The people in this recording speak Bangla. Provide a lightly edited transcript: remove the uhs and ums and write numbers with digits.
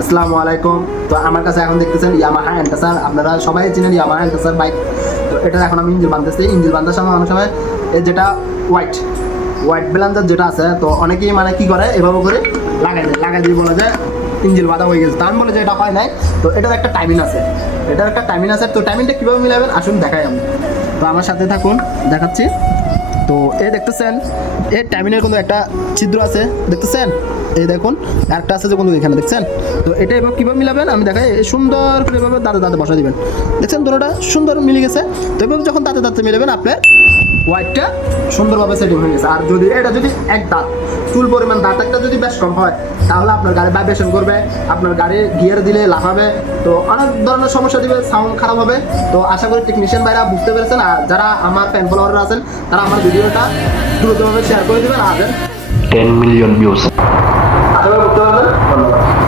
আসসালামু আলাইকুম। তো আমার কাছে এখন দেখতেছেন ইয়ামাহা এন্টাসার, আপনারা সবাই চিনেন ইয়ামাহা এন্টাসার বাইক। তো এটা এখন আমি ইঞ্জিন বানতেছি। ইঞ্জিন বানতে সময় অনেক সময় এই যেটা হোয়াইট ব্যালেন্সার যেটা আছে, তো অনেকেই মানে কি করে এভাবে করে লাগাই দিয়ে বলে যে ইঞ্জিন বাঁধা হয়ে গেছে। তা আমি বলে যে এটা হয় নাই। তো এটার একটা টাইমিং আছে, তো টাইমিংটা কীভাবে মিলাবেন আসুন দেখাই আমি। তো আমার সাথে থাকুন, দেখাচ্ছি। তো এই দেখতেছেন এই টাইমিংয়ের কিন্তু একটা ছিদ্র আছে, দেখতেছেন? এই দেখুন একটা আছে যে কিন্তু এখানে দেখছেন। তো এটা এবার কীভাবে মিলাবেন আমি দেখাই। সুন্দর করে এভাবে দাঁতে বসা দিবেন, দেখছেন দুটোটা সুন্দর মিলে গেছে। তো এভাবে যখন দাঁতে মিলাবেন আপনার হোয়াইটটা সুন্দরভাবে সেটিং হয়ে গেছে। আর যদি এটা যদি এক দাঁত চুল পরিমাণ দাঁত একটা যদি বেশ কম হয়, তাহলে আপনার গাড়ি ভাইব্রেশন করবে, আপনার গাড়ি গিয়ার দিলে লাফাবে, তো অনেক ধরনের সমস্যা দিবে, সাউন্ড খারাপ হবে। তো আশা করি টেকনিশিয়ান ভাইরা বুঝতে পেরেছেন। আর যারা আমার ফ্যান ফলোয়াররা আছেন তারা আমার ভিডিওটা দ্রুতভাবে শেয়ার করে দেবেন। আর 10 million views. আশা করি বুঝতে পারবেন। ধন্যবাদ।